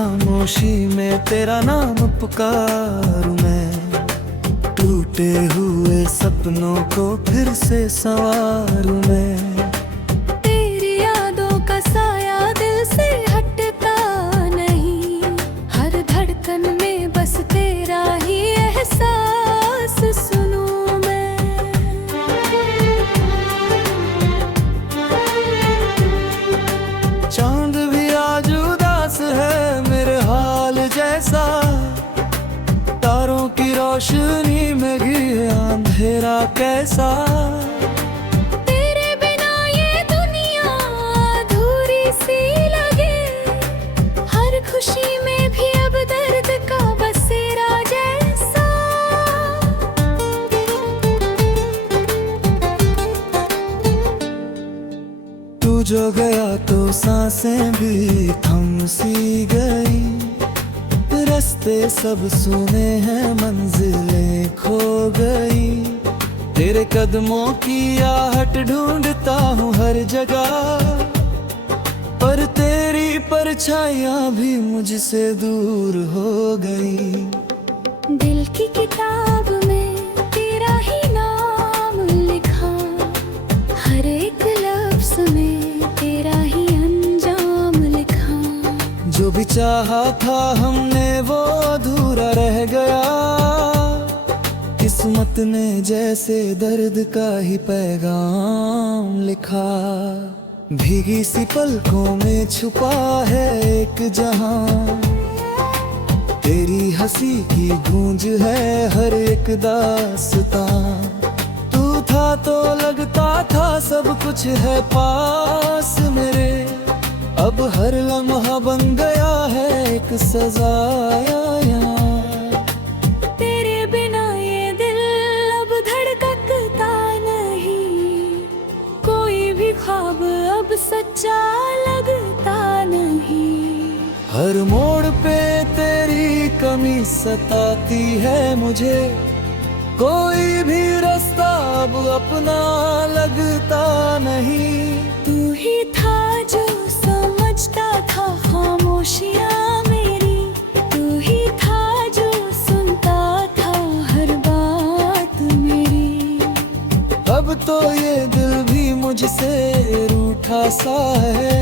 खामोशी में तेरा नाम पुकारूं मैं, टूटे हुए सपनों को फिर से संवारूं मैं। तेरी यादों का साया दिल से हटता नहीं, हर धड़कन में बस तेरा ही एहसास सुनूं मैं। चांद भी आज उदास है मेरे हाल जैसा, तारों की रोशनी में घिरे अंधेरा कैसा। तेरे बिना ये दुनिया अधूरी सी लगे, हर खुशी में भी अब दर्द का बसेरा जैसा। तू जो गया तो सांसें भी थम सी गई, रास्ते सब सुने हैं मंजिलें खो गई। तेरे कदमों की आहट ढूंढता हूँ हर जगह, पर तेरी परछाइयाँ भी मुझसे दूर हो गई। दिल की किताब में तेरा ही नाम लिखा, हर एक लफ्ज़ में तेरा ही अंजाम लिखा। जो भी चाहा था हमने वो अधूरा रह गया, किस्मत ने जैसे दर्द का ही पैगाम लिखा। भीगी सी पलकों में छुपा है एक जहां, तेरी हंसी की गूंज है हर एक दास्तां। तू था तो लगता था सब कुछ है पास मेरे, अब हर लम्हा बन गया है एक सजाया। तेरे बिना ये दिल अब धड़कता नहीं, कोई भी ख्वाब अब सच्चा लगता नहीं। हर मोड़ पे तेरी कमी सताती है मुझे, कोई भी रास्ता अब अपना लगता नहीं। तू ही था जो समझता था खामोशियाँ मेरी, तू ही था जो सुनता था हर बात मेरी। अब तो ये दिल भी मुझसे रूठा सा है,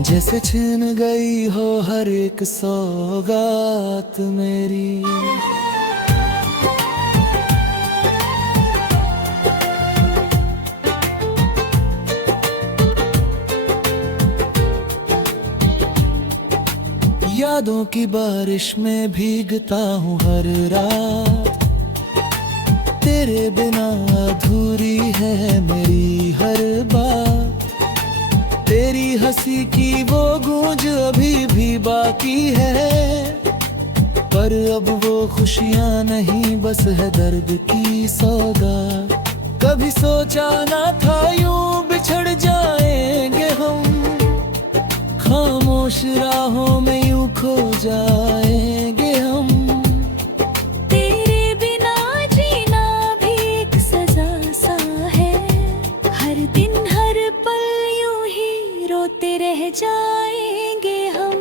जैसे छिन गई हो हर एक सौगात मेरी। यादों की बारिश में भीगता हूँ हर रात, तेरे बिना अधूरी है मेरी हर बात। तेरी हंसी की वो गूंज अभी भी बाकी है, पर अब वो खुशियाँ नहीं बस है दर्द की सौगात। कभी सोचा ना था यूं बिछड़ जाएंगे हम, खामोश राहों में यूं खो जाएंगे हम। तेरे बिना जीना भी एक सजा सा है, हर दिन हर पल यूं ही रोते रह जाएंगे हम।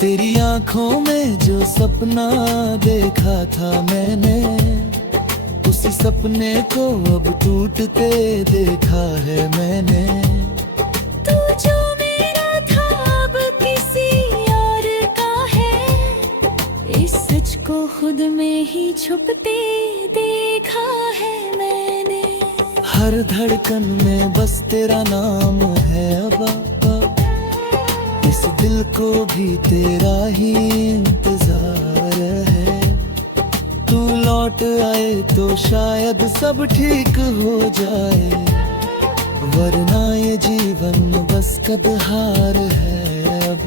तेरी आंखों में जो सपना देखा था मैंने, उसी सपने को अब टूटते देखा है मैंने। तू जो मेरा था अब किसी और का है, इस सच को खुद में ही छुपते देखा है मैंने। हर धड़कन में बस तेरा नाम है अब, इस दिल को भी तेरा ही इंतजार है। तू लौट आए तो शायद सब ठीक हो जाए, वरना ये जीवन बस कब हार है अब।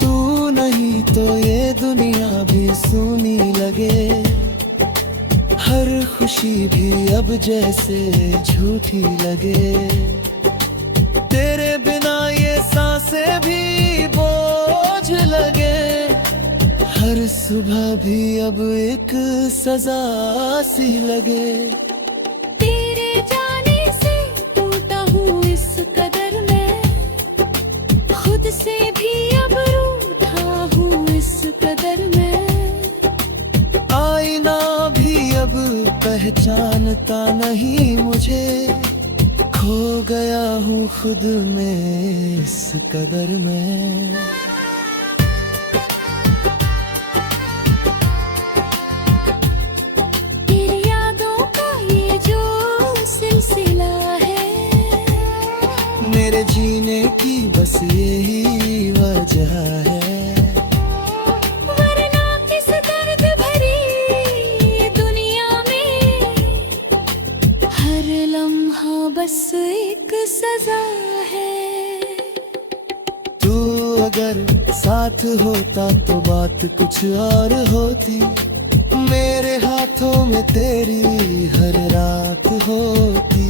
तू नहीं तो ये दुनिया भी सूनी लगे, हर खुशी भी अब जैसे झूठी लगे। तेरे बिना ये सांसें भी बोझ लगे, हर सुबह भी अब एक सजा सी लगे। तेरे जाने से खो गया हूँ खुद में इस कदर में। तेरी यादों का ये जो सिलसिला है, मेरे जीने की बस यही वजह है। वरना किस दर्द भरी दुनिया में हर लम्हा बस एक सजा है। तू अगर साथ होता तो बात कुछ और होती, मेरे हाथों में तेरी हर रात होती।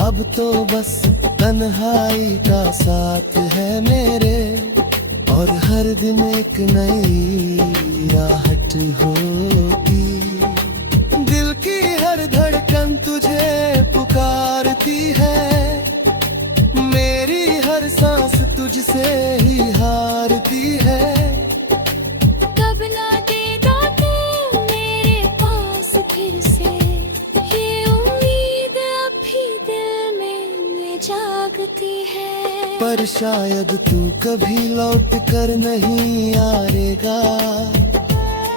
अब तो बस तन्हाई का साथ है मेरे, और हर दिन एक नई राहत होती। दिल की हर धड़कन तुझे पुकारती है, मेरी हर सांस तुझसे ही हारती है। कब ला देगा तू मेरे पास फिर से, ये उम्मीद अभी दिल में जागती है। पर शायद तू कभी लौट कर नहीं आएगा,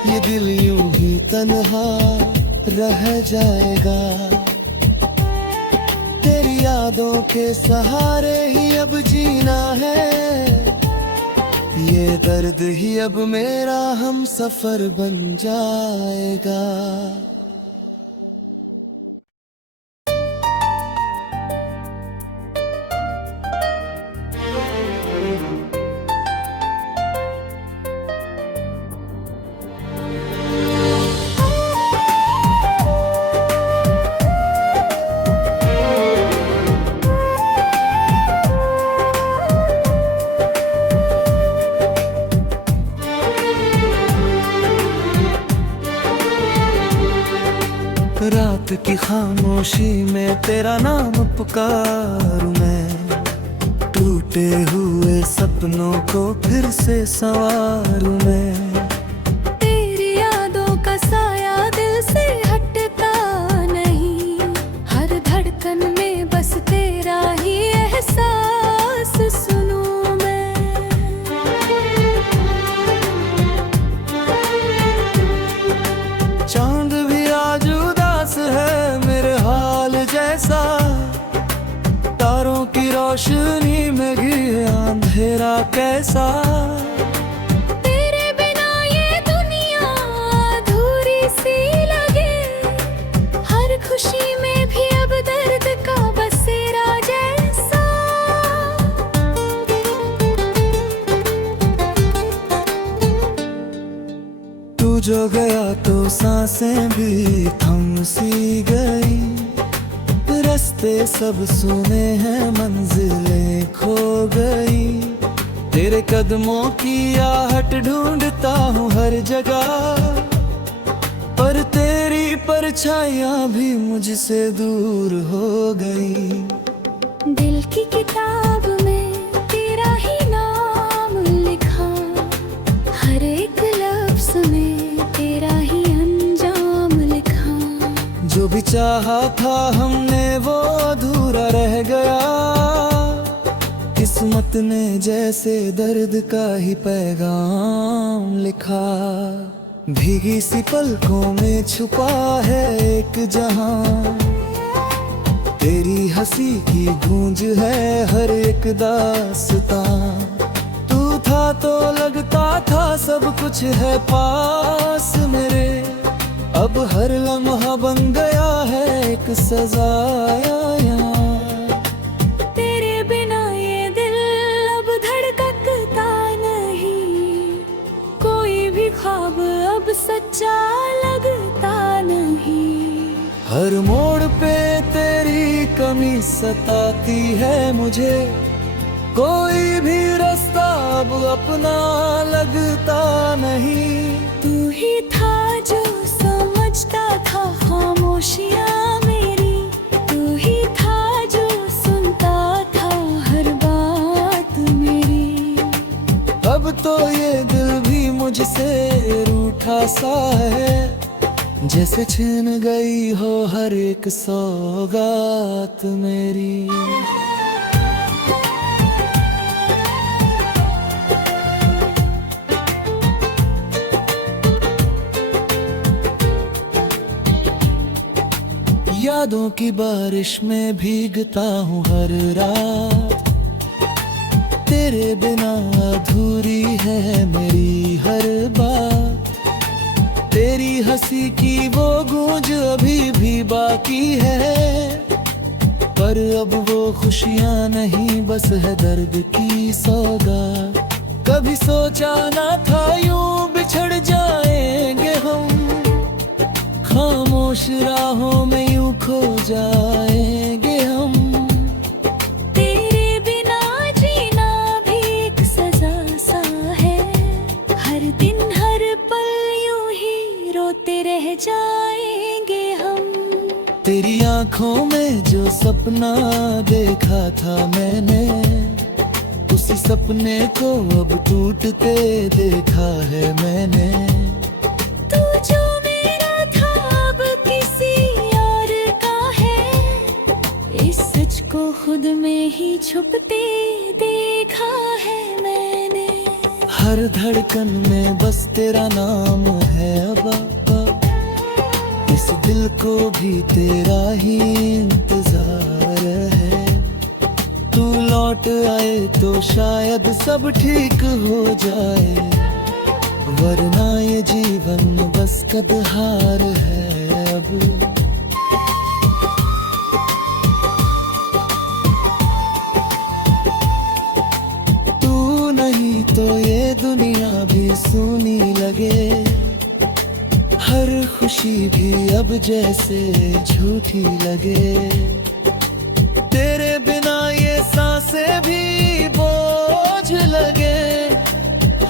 ये दिल यूं ही तन्हा रह जाएगा। तेरी यादों के सहारे ही अब जीना है, ये दर्द ही अब मेरा हम सफर बन जाएगा। रात की खामोशी में तेरा नाम पुकारूं मैं, टूटे हुए सपनों को फिर से संवारूं मैं। तेरी यादों का साया दिल से हटता नहीं, हर धड़कन में बस तेरा ही एहसास सुनूं मैं। चांद भी आज उदास है मेरे हाल जैसा, तारों की रोशनी में घिरे अंधेरा कैसा। तेरे बिना ये दुनिया अधूरी सी लगे, हर खुशी में भी अब दर्द का बसेरा जैसा। तू जो गया तो सांसें भी थम सी गई, रास्ते सब सुने हैं मंजिलें खो गई। तेरे कदमों की आहट ढूंढता हूँ हर जगह, पर तेरी परछाइयाँ भी मुझसे दूर हो गई। दिल की किताब में तेरा ही नाम लिखा, हर एक लफ्ज़ में तेरा ही अंजाम लिखा। जो भी चाहा था हमने वो अधूरा रह गया, किस्मत ने जैसे दर्द का ही पैगाम लिखा। भीगी सी पलकों में छुपा है एक जहां, तेरी हंसी की गूंज है हर एक दास्तां। तू था तो लगता था सब कुछ है पास मेरे, अब हर लम्हा बन गया है एक सजाया। तेरे बिना ये दिल अब धड़कता नहीं, कोई भी ख्वाब अब सच्चा लगता नहीं। हर मोड़ पे तेरी कमी सताती है मुझे, कोई भी रास्ता अब अपना लगता नहीं। तू ही था जो समझता था खामोशियाँ मेरी, तू ही था जो सुनता था हर बात मेरी। अब तो ये दिल भी मुझसे रूठा सा है, जैसे छिन गई हो हर एक सौगात मेरी। यादों की बारिश में भीगता हूँ हर रात, तेरे बिना अधूरी है मेरी हर बात। तेरी हंसी की वो गूंज अभी भी बाकी है, पर अब वो खुशियाँ नहीं बस है दर्द की सौगात। कभी सोचा ना था यूं बिछड़ जाएंगे हम, खामोश राहों में यूं खो जाएंगे हम। तेरे बिना जीना भी एक सजा सा है, हर दिन हर पल यूं ही रोते रह जाएंगे हम। तेरी आंखों में जो सपना देखा था मैंने, उसी सपने को अब टूटते देखा है मैंने। तू जो मेरा था अब किसी और का है, इस सच को खुद में ही छुपते देखा है मैंने। हर धड़कन में बस तेरा नाम है अब, इस दिल को भी तेरा ही इंतजार है। तू लौट आए तो शायद सब ठीक हो जाए, वरना ये जीवन बस कदहार है अब। तू नहीं तो ये दुनिया भी सूनी लगे, हर खुशी भी अब जैसे झूठी लगे। तेरे बिना ये सांसें भी बोझ लगे,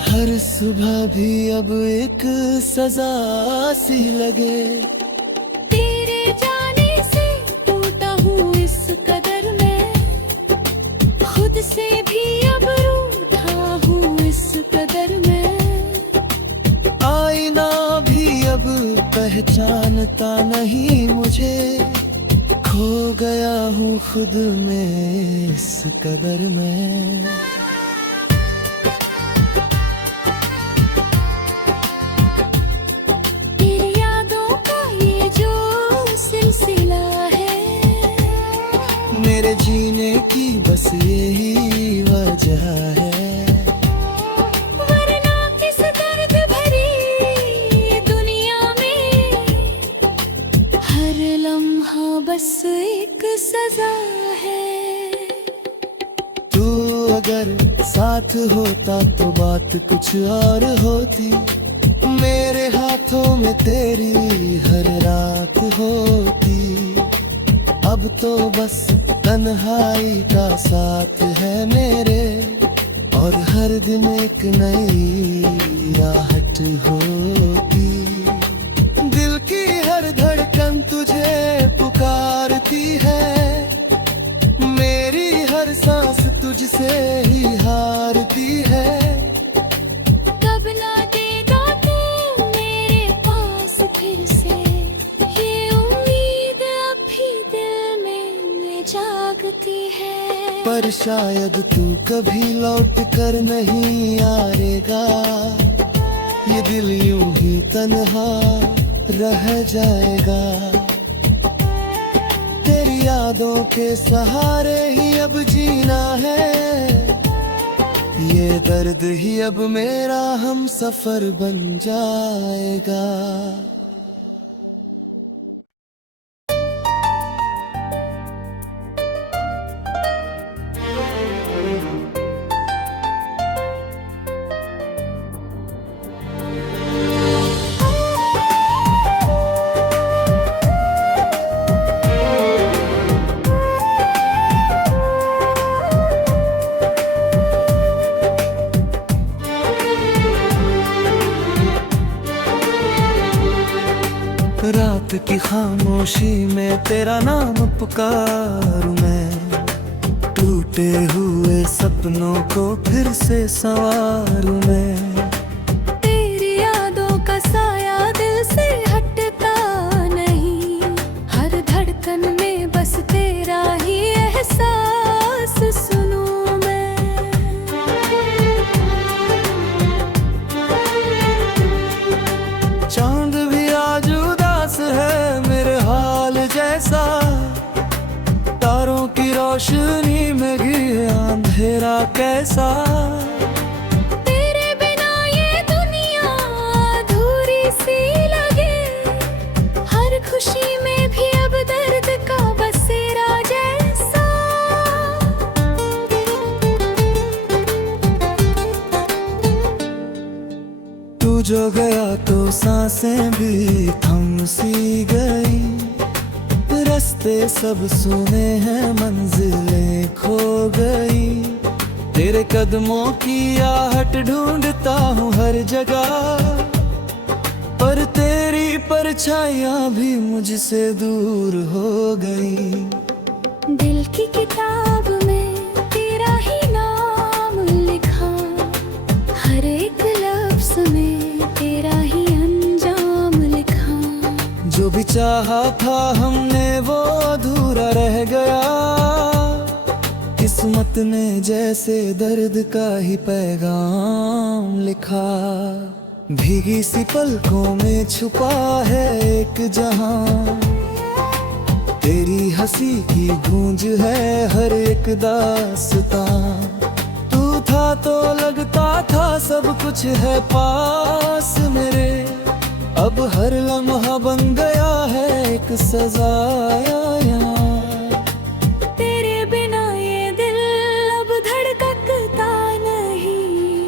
हर सुबह भी अब एक सजा सी लगे। तेरे जाने से टूटा हूँ इस कदर में, खुद से भी अब रूठा हूँ इस कदर में। आईना भी अब पहचानता नहीं मुझे, खो गया हूँ खुद में इस कदर में। तेरी यादों का ये जो सिलसिला है, मेरे जीने की बस यही वजह है। वरना किस दर्द भरी ये दुनिया में, हर लम्हा बस एक सजा है। तू अगर साथ होता तो बात कुछ और होती, मेरे हाथों में तेरी हर रात होती। अब तो बस तन्हाई का साथ है मेरे, और हर दिन एक नई राहत होती। दिल की हर धड़कन तुझे पुकारती है, मेरी हर सांस तुझसे ही हारती है। कब ला देगा तू मेरे पास फिर से, ये उम्मीद अभी दिल में जागती है। पर शायद तू कभी लौट कर नहीं आएगा, ये दिल यूं ही तन्हा रह जाएगा। तेरी यादों के सहारे ही अब जीना है, ये दर्द ही अब मेरा हम सफर बन जाएगा। रात की खामोशी में तेरा नाम पुकारूं मैं, टूटे हुए सपनों को फिर से संवारूं मैं। तेरी यादों का साया दिल से हटता एहसास सुनूं मैं। चांद भी आज उदास है मेरे हाल जैसा, तारों की रोशनी में घिरे अंधेरा कैसा। तेरे बिना ये दुनिया अधूरी सी लगे, हर खुशी में भी अब दर्द का बसेरा जैसा। तू जो गया तो सांसें भी थम सी गई, रास्ते सब सुने हैं मंजिलें खो गई। तेरे कदमों की आहट ढूंढता हूँ हर जगह, पर तेरी परछाइयाँ भी मुझसे दूर हो गई। दिल की किताब में तेरा ही नाम लिखा, हर एक लफ्ज़ में तेरा ही अंजाम लिखा। जो भी चाहा था हमने वो अधूरा रह गया, किस्मत ने जैसे दर्द का ही पैगाम लिखा। भीगी सी पलकों में छुपा है एक जहां, तेरी हंसी की गूंज है हर एक दास्तां। तू था तो लगता था सब कुछ है पास मेरे, अब हर लम्हा बन गया है एक सजाया। तेरे बिना ये दिल अब धड़कता नहीं,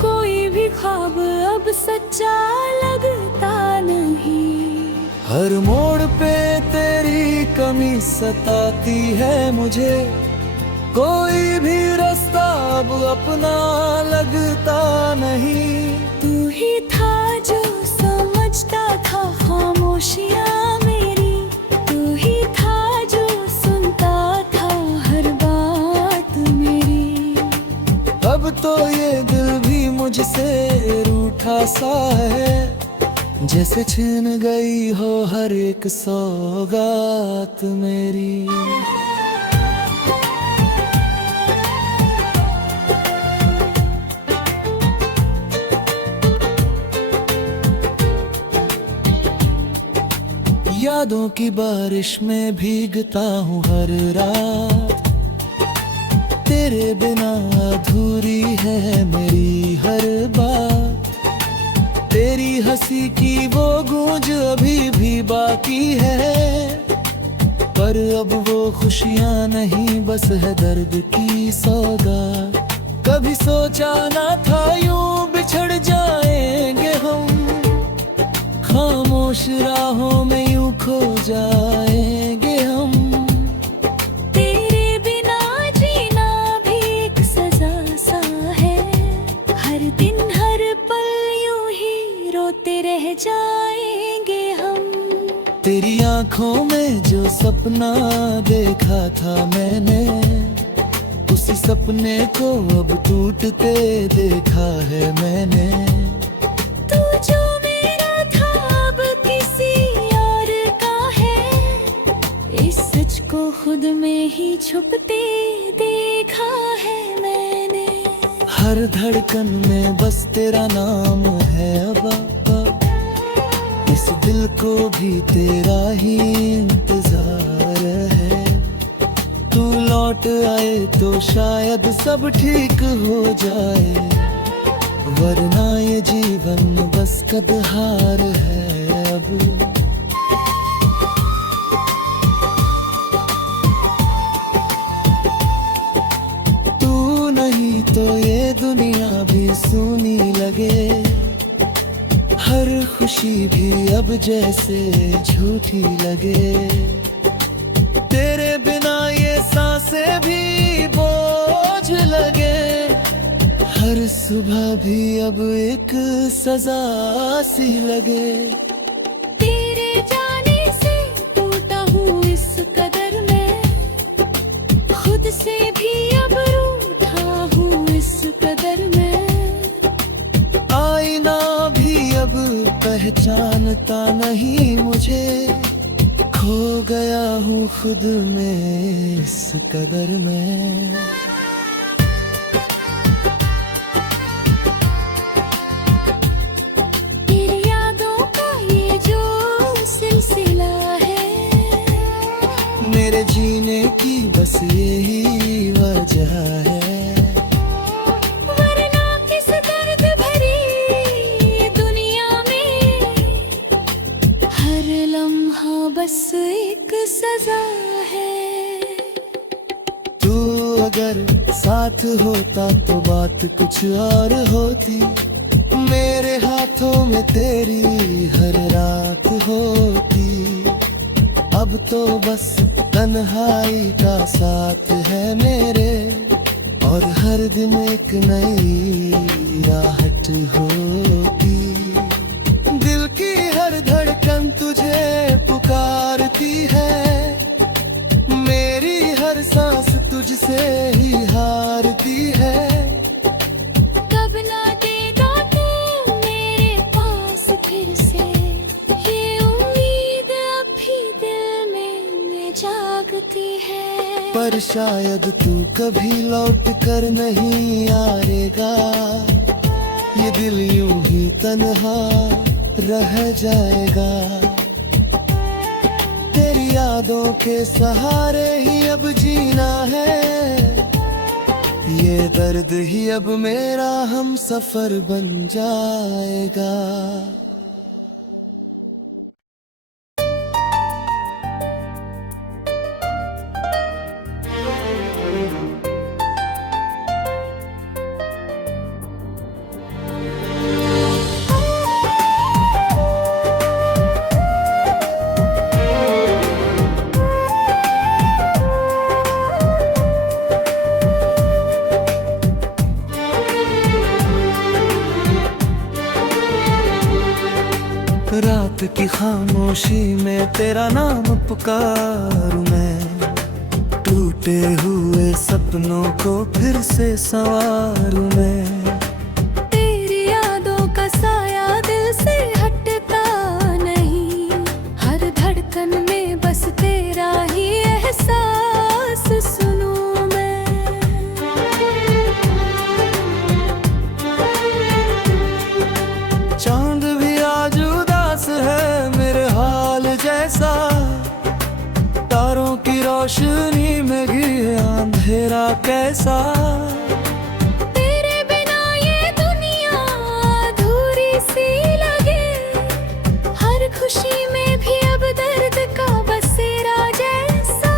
कोई भी ख्वाब अब सच्चा लगता नहीं। हर मोड़ पे तेरी कमी सताती है मुझे, कोई भी रास्ता अब अपना लगता नहीं। तू ही था जो समझता था खामोशियाँ मेरी, तू ही था जो सुनता था हर बात मेरी। अब तो ये दिल भी मुझसे रूठा सा है, जैसे छिन गई हो हर एक सौगात मेरी। यादों की बारिश में भीगता हूँ हर रात, तेरे बिना अधूरी है मेरी हर बात। तेरी हंसी की वो गूंज अभी भी बाकी है, पर अब वो खुशियाँ नहीं बस है दर्द की सौगात। कभी सोचा ना था यूं बिछड़ जाएंगे हम, खामोश राहों में यूं खो जाएंगे हम। तेरे बिना जीना भी एक सजा सा है, हर दिन हर पल यूं ही रोते रह जाएंगे हम। तेरी आंखों में जो सपना देखा था मैंने, उसी सपने को अब टूटते देखा है मैंने। तू जो मेरा था अब किसी और का है, इस सच को खुद में ही छुपते देखा है मैंने। हर धड़कन में बस तेरा नाम है अब, इस दिल को भी तेरा ही इंतजार है। तू लौट आए तो शायद सब ठीक हो जाए, वरना ये जीवन बस कदहार है अब। तू नहीं तो ये दुनिया भी सूनी लगे, हर खुशी भी अब जैसे झूठी लगे। तेरे बिना ये सांसें भी बोझ लगे, हर सुबह भी अब एक सजा सी लगे। तेरे जाने से टूटा हूँ इस कदर में, खुद से भी अब रूठा हूँ इस कदर में। आईना भी अब पहचानता नहीं मुझे, खो गया हूँ खुद में इस कदर में। तेरी यादों का ये जो सिलसिला है, मेरे जीने की बस यही वजह है। वरना किस दर्द भरी दुनिया में हर लम्हा बस एक सजा है। तू अगर साथ होता तो बात कुछ और होती। मेरे हाथों में तेरी हर रात होती। अब तो बस तन्हाई का साथ है मेरे, और हर दिन एक नई राहत होती। दिल की हर धड़कन तुझे पुकारती है, मेरी हर सांस तुझसे ही हारती है। कब ना देगा तू मेरे पास फिर से, ये उम्मीद अब भी दिल में जागती है। पर शायद तू कभी लौट कर नहीं आएगा, ये दिल यूं ही तन्हा रह जाएगा। तेरी यादों के सहारे ही अब जीना है, ये दर्द ही अब मेरा हम सफर बन जाएगा। रात की खामोशी में तेरा नाम पुकारूं मैं, टूटे हुए सपनों को फिर से संवारूं मैं। तेरी यादों का साया दिल से हटता नहीं, हर धड़कन में बस तेरा ही एहसास सुनूं मैं। चांद भी आज उदास है मेरे हाल जैसा, तारों की रोशनी में घिरे अंधेरा कैसा। तेरे बिना ये दुनिया अधूरी सी लगे, हर खुशी में भी अब दर्द का बसेरा जैसा।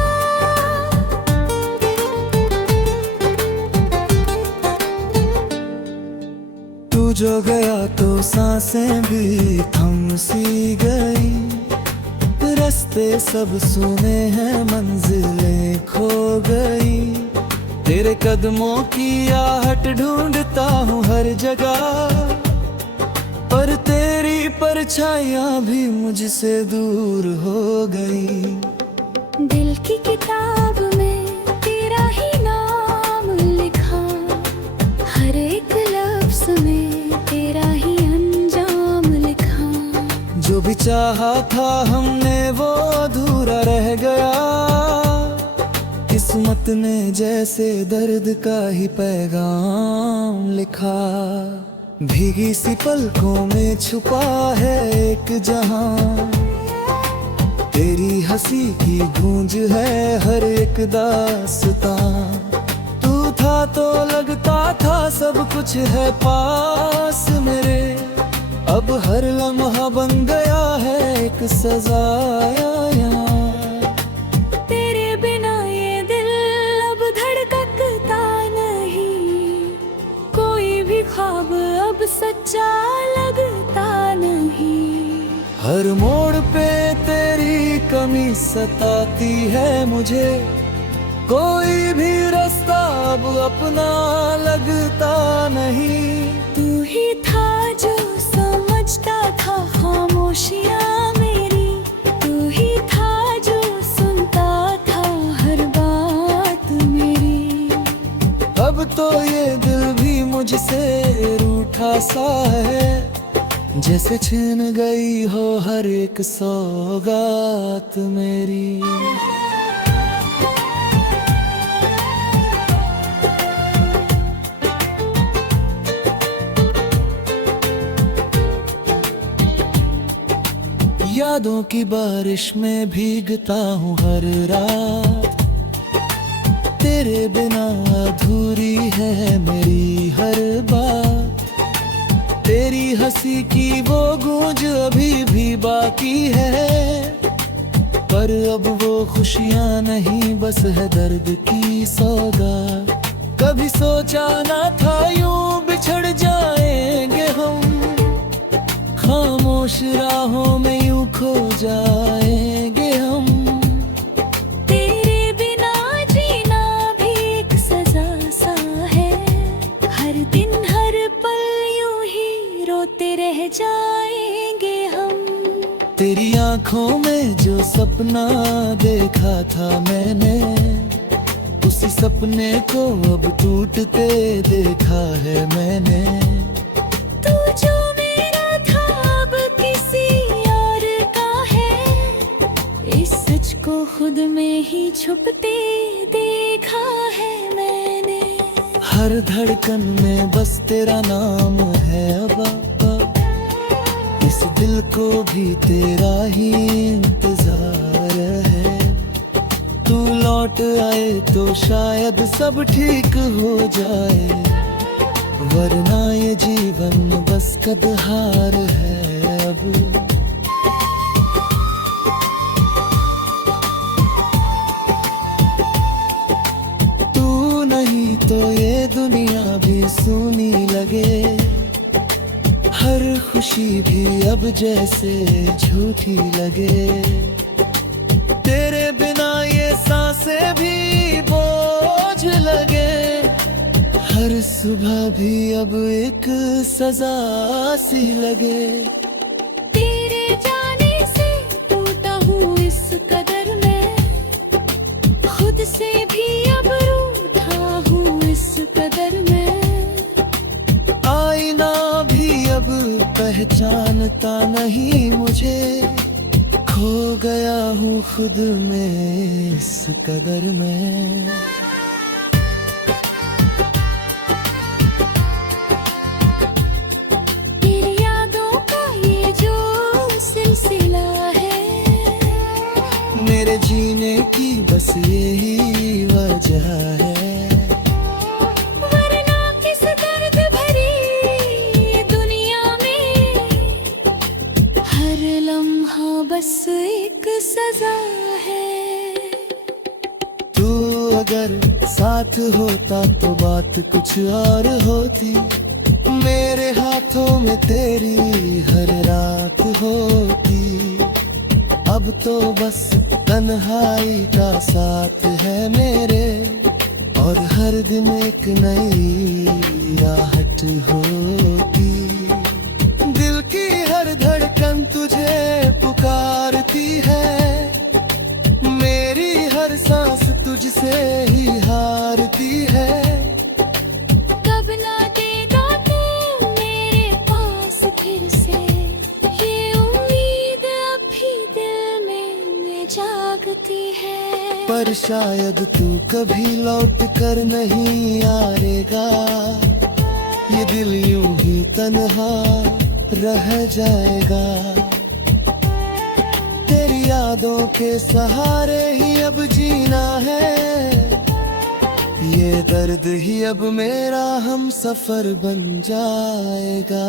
तू जो गया तो सांसें भी थम सी गई, रास्ते सब सुने हैं मंजिलें खो गई। तेरे कदमों की आहट ढूंढता हूँ हर जगह, पर तेरी परछाइयाँ भी मुझसे दूर हो गई। दिल की किताब में तेरा ही नाम लिखा, हर एक लफ्ज़ में तेरा ही अंजाम लिखा। जो भी चाहा था हमने वो अधूरा रह गया, किस्मत ने जैसे दर्द का ही पैगाम लिखा। भीगी सी पलकों में छुपा है एक जहां, तेरी हंसी की गूंज है हर एक दास्तां। तू था तो लगता था सब कुछ है पास मेरे, अब हर लम्हा बन गया है एक सजाया। तेरे बिना ये दिल अब धड़कता नहीं, कोई भी ख्वाब अब सच्चा लगता नहीं। हर मोड़ पे तेरी कमी सताती है मुझे, कोई भी रास्ता अब अपना लगता नहीं। तू ही था जो समझता था खामोशियाँ मेरी, तू ही था जो सुनता था हर बात मेरी। अब तो ये दिल भी मुझसे रूठा सा है, जैसे छिन गई हो हर एक सौगात मेरी। यादों की बारिश में भीगता हूँ हर रात, तेरे बिना अधूरी है मेरी हर बात। तेरी हंसी की वो गूंज अभी भी बाकी है, पर अब वो खुशियाँ नहीं बस है दर्द की सौगात। कभी सोचा ना था यूं बिछड़ जाएंगे हम, खामोश राहों में यूं खो जाएंगे हम। तेरे बिना जीना भी एक सजा सा है, हर दिन हर पल यूं ही रोते रह जाएंगे हम। तेरी आंखों में जो सपना देखा था मैंने, उसी सपने को अब टूटते देखा है मैंने। तू जो मेरा था अब किसी और का है, इस सच को खुद में ही छुपते देखा है मैंने। हर धड़कन में बस तेरा नाम है अबा, इस दिल को भी तेरा ही इंतजार है। तू लौट आए तो शायद सब ठीक हो जाए, वरना ये जीवन बस कदहार है अब। तू नहीं तो ये दुनिया भी सूनी लगे, हर खुशी भी अब जैसे झूठी लगे। तेरे बिना ये सांसें भी बोझ लगे, हर सुबह भी अब एक सजा सी लगे। तेरे जाने से टूटा हूँ इस कदर में, खुद से भी अब रूठा हूँ इस कदर में। आईना भी अब पहचानता नहीं मुझे, खो गया हूँ खुद में इस कदर में। तेरी यादों का ये जो सिलसिला है, मेरे जीने की बस यही वजह है। वरना किस दर्द भरी दुनिया में, हर लम्हा बस एक सजा है। तू अगर साथ होता तो बात कुछ और होती, मेरे हाथों में तेरी हर रात होती। अब तो बस तन्हाई का साथ है मेरे, और हर दिन एक नई राहत होती। दिल की हर धड़कन तुझे पुकारती है, मेरी हर सांस तुझसे ही हारती है। कब ना देगा तू मेरे पास फिर से, ये उम्मीद अभी दिल में जागती है। पर शायद तू कभी लौट कर नहीं आएगा, ये दिल यूं ही तन्हा रह जाएगा। तेरी यादों के सहारे ही अब जीना है, ये दर्द ही अब मेरा हम सफर बन जाएगा।